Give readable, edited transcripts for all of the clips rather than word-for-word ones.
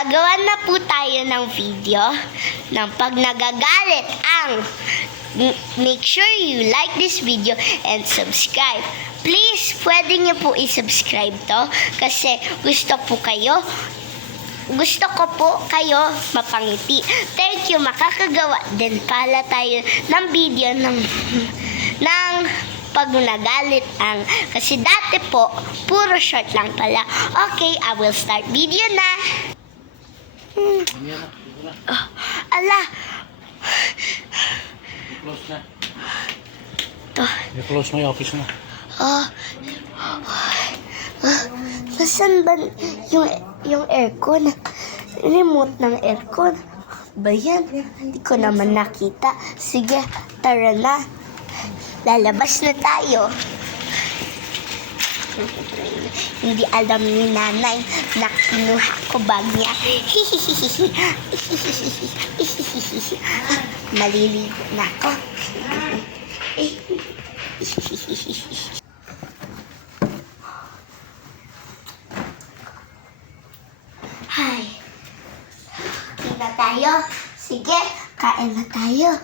Gagawa na po tayo ng video ng pag nagagalit ang make sure you like this video and subscribe. Please, pwede niyo po i-subscribe to kasi gusto ko po kayo mapangiti. Thank you, makakagawa din pala tayo ng video ng pag nagalit ang kasi dati po puro short lang pala. Okay, I will start video na. Ala. I-close na. To. I-close mo yung office mo. Nasaan ba yung aircon? Remote ng aircon. Ba yan? Hindi ko naman nakita. Sige, tara na. Lalabas na tayo. Hindi alam ni nanay na kinuha ko bag niya. Maliligo na ako. Hi. Kain na tayo. Sige, kain na tayo.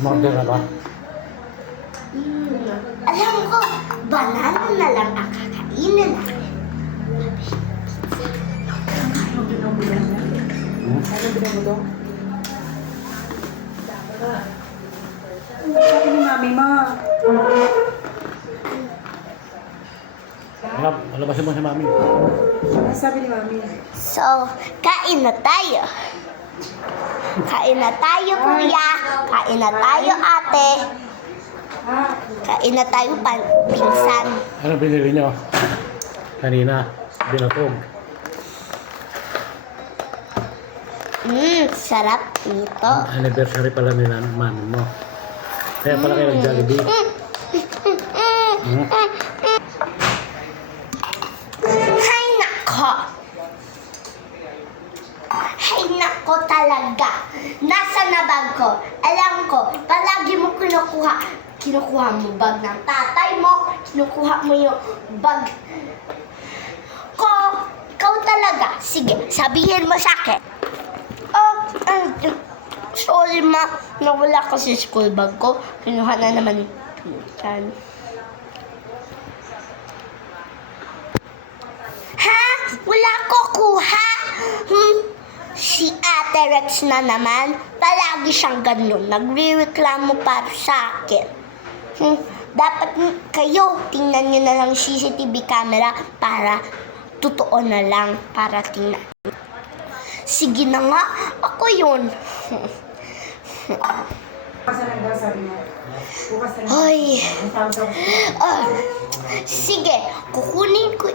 Umorder na ba? Alam ko, banana na lang ang kakainin natin. Sabi ni Mami, Ma. Alabasin mo si Mami. Sabi ni Mami. So, kain na tayo. Kain na tayo, kuya. Kain na tayo, ate. Kain na tayo, pinsan. Ano binili nyo? Kanina, binatog. Sarap nito. Anniversary pala nila ng mami mo. Kaya pala kayo nag-Jollibee. Hay nako. Hay nako talaga. Nasa na bag ko? Alam ko, palagi mo kinukuha. Kinukuha mo bag ng tatay mo. Kinukuha mo yung bag ko. Ikaw talaga. Sige, sabihin mo sa akin. Sorry ma, nawala kasi school bag ko. Kinuha na naman yung pinsan. Ha? Wala ko kuha? Si Ate Rex na naman. Palagi siyang ganun. Nagre-reklamo para sa akin. Dapat kayo, tingnan nyo na lang CCTV camera para totoo na lang para tingnan. Sige na nga, ako yun. Hoy. Sige, kukunin ko.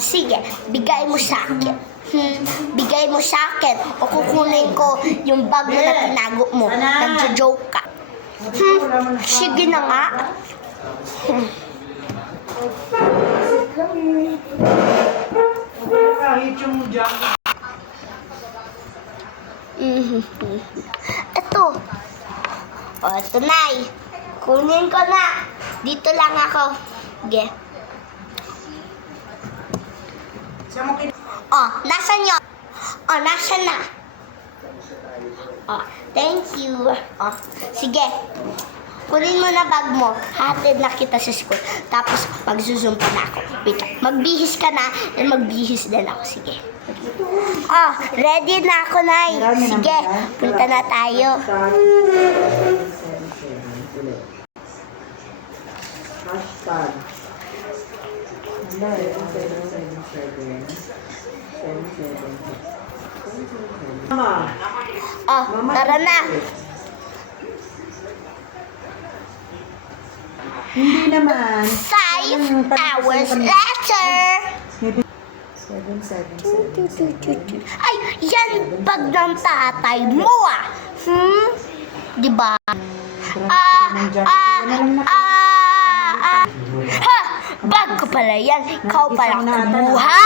Sige, bigay mo sa akin. Bigay mo sa akin o kukunin ko yung bag mo na tinago mo. Nagjo-joke ka. Sige na nga. Kahit yung jacket. Ito. O, ito na. Kunin ko na. Dito lang ako. Sige. O, nasan yun? O, nasan na? O, thank you. O, sige. Kunin mo na bag mo. Hatid na kita sa school. Tapos, mag-zoom pa na ako. Wait lang. Magbihis ka na. And magbihis din ako. Sige. Oh, ready na ako, Nay. Sige, punta na tayo. Hashtag. Mama. Oh, tara na. Hindi naman. 5 hours later. 777. Ay, yan bag ng tatay mo ah. Diba? Ha! Bag ko pala yan. Ikaw pala kumuha.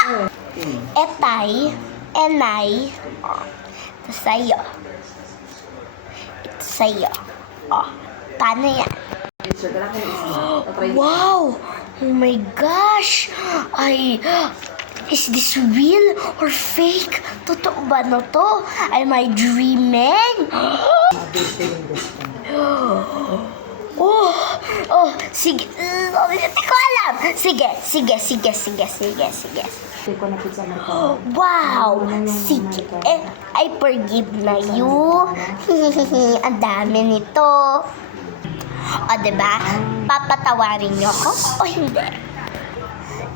Etay, enay. Ito sa'yo. Ito sa'yo. Oh, paano yan? Wow! Oh my gosh! Is this real or fake? Totoo ba no to? Am I dreaming? Mabito yung gusto. Sige. Hindi ko alam. Sige. Hindi ko na pizza na Wow! Sige. I forgive na you. Ang dami nito. O, diba? Papatawarin niyo ako o hindi?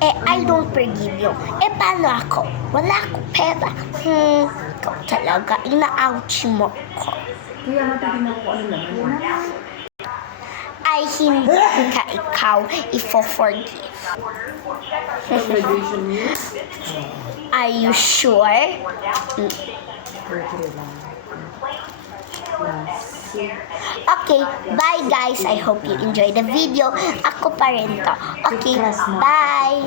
I don't forgive you. Paano ako? Wala akong pera. Ikaw talaga. Ina-ouch mo ko. Kaya matitignan ko ano naman. Ay, hindi ka ikaw ifo-forgive. Graduation year? Are you sure? Birthday lang. Last. Okay, bye guys. I hope you enjoy the video. Ako pa rin to. Okay, bye.